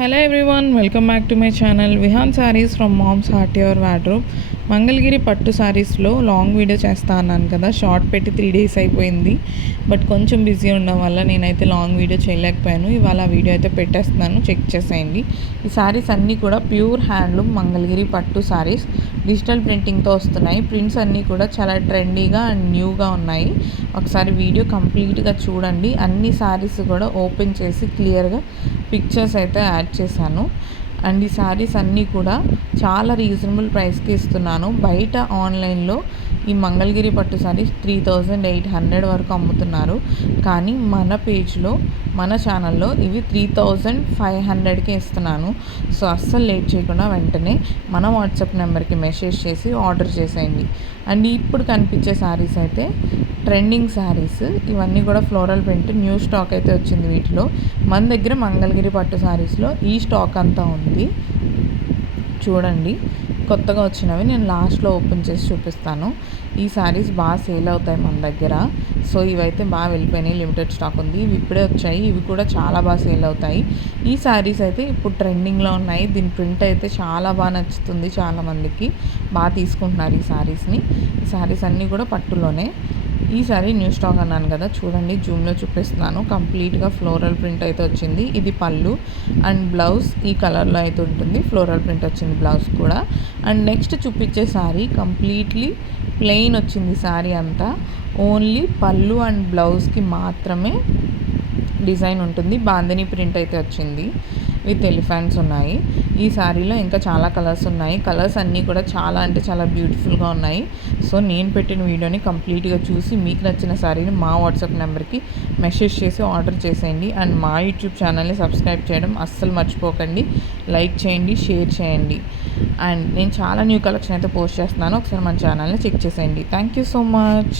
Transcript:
Hello everyone, welcome back to my channel Vihan Sarees from Mom's Hearty or Wardrobe. Mangalagiri పట్టు సారీస్లో long video చేస్తా అన్నాను కదా, short పెట్టి 3 days అయిపోయింది. బట్ కొంచెం బిజీ ఉండడం వల్ల నేనైతే లాంగ్ వీడియో చేయలేకపోయాను. ఇవాళ వీడియో అయితే పెట్టేస్తున్నాను, చెక్ చేసేయండి. ఈ సారీస్ అన్నీ కూడా ప్యూర్ హ్యాండ్లూమ్ మంగళగిరి పట్టు సారీస్, డిజిటల్ ప్రింటింగ్తో వస్తున్నాయి. ప్రింట్స్ అన్నీ కూడా చాలా ట్రెండీగా అండ్ న్యూగా ఉన్నాయి. ఒకసారి వీడియో కంప్లీట్గా చూడండి. అన్ని సారీస్ కూడా ఓపెన్ చేసి క్లియర్గా పిక్చర్స్ అయితే యాడ్ చేశాను. అండ్ ఈ శారీస్ అన్నీ కూడా చాలా రీజనబుల్ ప్రైస్కి ఇస్తున్నాను. బయట ఆన్లైన్లో ఈ మంగళగిరి పట్టు శారీస్ 3800 వరకు అమ్ముతున్నారు. కానీ మన పేజ్లో, మన ఛానల్లో ఇవి 3500కే ఇస్తున్నాను. సో అస్సలు లేట్ చేయకుండా వెంటనే మన వాట్సాప్ నెంబర్కి మెసేజ్ చేసి ఆర్డర్ చేసేయండి. అండ్ ఇప్పుడు కనిపించే శారీస్ అయితే ట్రెండింగ్ శారీస్. ఇవన్నీ కూడా ఫ్లోరల్ ప్రింట్, న్యూ స్టాక్ అయితే వచ్చింది వీటిలో. మన దగ్గర మంగళగిరి పట్టు శారీస్లో ఈ స్టాక్ అంతా ఉంది. చూడండి, కొత్తగా వచ్చినవి నేను లాస్ట్లో ఓపెన్ చేసి చూపిస్తాను. ఈ శారీస్ బాగా సేల్ అవుతాయి మన దగ్గర. సో ఇవైతే బాగా వెళ్ళిపోయినాయి, లిమిటెడ్ స్టాక్ ఉంది. ఇవి ఇప్పుడే వచ్చాయి, ఇవి కూడా చాలా బాగా సేల్ అవుతాయి. ఈ శారీస్ అయితే ఇప్పుడు ట్రెండింగ్లో ఉన్నాయి. దీని ప్రింట్ అయితే చాలా బాగా నచ్చుతుంది, చాలామందికి బాగా తీసుకుంటున్నారు ఈ శారీస్ని. ఈ శారీస్ అన్నీ కూడా పట్టులోనే. ఈ సారీ న్యూ స్టాక్ అన్నాను కదా, చూడండి జూమ్లో చూపిస్తున్నాను. కంప్లీట్గా ఫ్లోరల్ ప్రింట్ అయితే వచ్చింది. ఇది పళ్ళు అండ్ బ్లౌజ్ ఈ కలర్లో అయితే ఉంటుంది. ఫ్లోరల్ ప్రింట్ వచ్చింది బ్లౌజ్ కూడా. అండ్ నెక్స్ట్ చూపించే శారీ కంప్లీట్లీ ప్లెయిన్ వచ్చింది. శారీ అంతా ఓన్లీ పళ్ళు అండ్ బ్లౌజ్కి మాత్రమే డిజైన్ ఉంటుంది. బాందిని ప్రింట్ అయితే వచ్చింది విత్ ఎలిఫెంట్స్ ఉన్నాయి. ఈ శారీలో ఇంకా చాలా కలర్స్ ఉన్నాయి. కలర్స్ అన్నీ కూడా చాలా అంటే చాలా బ్యూటిఫుల్గా ఉన్నాయి. సో నేను పెట్టిన వీడియోని కంప్లీట్గా చూసి మీకు నచ్చిన శారీని మా వాట్సాప్ నెంబర్కి మెసేజ్ చేసి ఆర్డర్ చేసేయండి. అండ్ మా యూట్యూబ్ ఛానల్ని సబ్స్క్రైబ్ చేయడం అస్సలు మర్చిపోకండి. లైక్ చేయండి, షేర్ చేయండి. అండ్ నేను చాలా న్యూ కలెక్షన్ అయితే పోస్ట్ చేస్తున్నాను. ఒకసారి మన ఛానల్ని చెక్ చేసేయండి. Thank you so much.